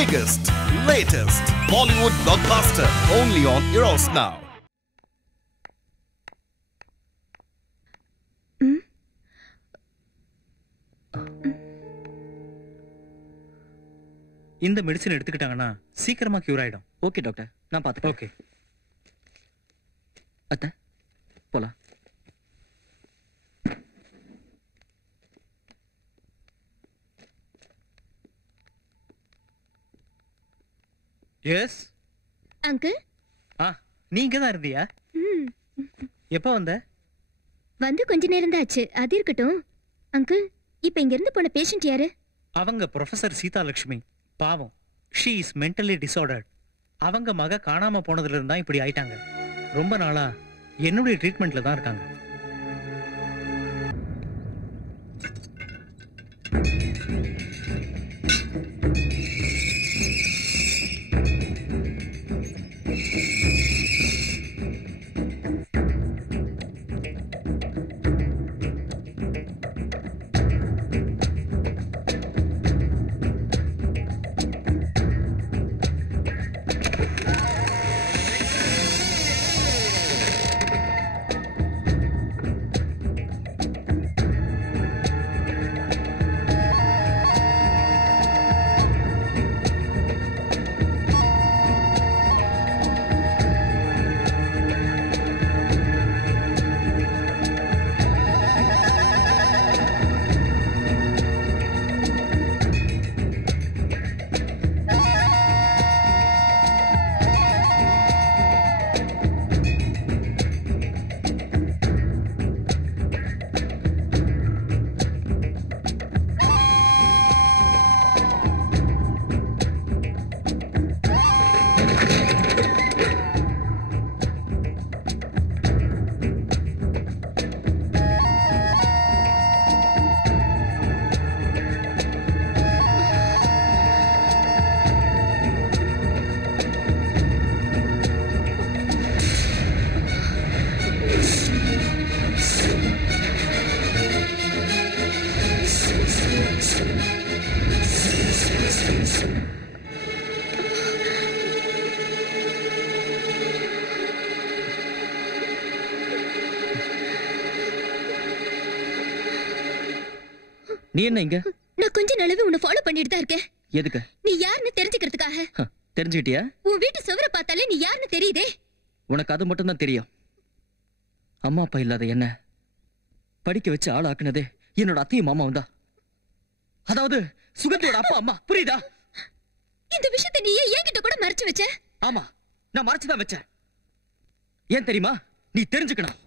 biggest, latest Bollywood blockbuster only on Eros Now. இந்த medicine எடுத்துக்கிட்டாங்கன்னா சீக்கிரமா cure ஆயிடும். Okay doctor, நான் பார்த்துக்கிறேன். ஓகே அத்தை, போலாம். Yes uncle. நீங்க தான் இருந்தியா? எப்ப வந்த? வந்து கொஞ்ச நேரம் தான் ஆச்சு. அது இருக்கட்டும் அங்கிள், இப்ப இங்க இருந்து போன பேஷண்ட் யாரு? அவங்க ப்ரொஃபசர் சீதா லட்சுமி. பாவம், ஷீ இஸ் மென்டலி டிசார்டர்ட். அவங்க மக காணாம போனதுல இருந்தா இப்படி ஆயிட்டாங்க. ரொம்ப நாளா என்னுடைய ட்ரீட்மெண்ட்ல தான் இருக்காங்க. நீ என்ன இங்க? நான் கொஞ்ச நாளாவே உன்னை ஃபாலோ பண்ணிட்டு தான் இருக்கேன். எதுக்கு? நீ யாருன்னு தெரிஞ்சுக்கிறதுக்காக. தெரிஞ்சுக்கிட்டியா? உன் வீட்டு சுவரை பார்த்தாலே நீ யாருன்னு தெரியுதே. உனக்கு அது மட்டும் தான் தெரியும். அம்மா அப்பா இல்லாத என்ன படிக்க வச்சு ஆளாக்குனதே என்னோட அத்தையும் மாமாவும் தான். அதாவது சுகந்தியோட அப்பா அம்மா. புரியுதா? இந்த விஷயத்தை நீ ஏன் என்கிட்ட கூட மறைச்சு வச்ச? ஆமா, நான் மறைச்சுதான் வச்சேன். ஏன் தெரியுமா? நீ தெரிஞ்சுக்கணும்.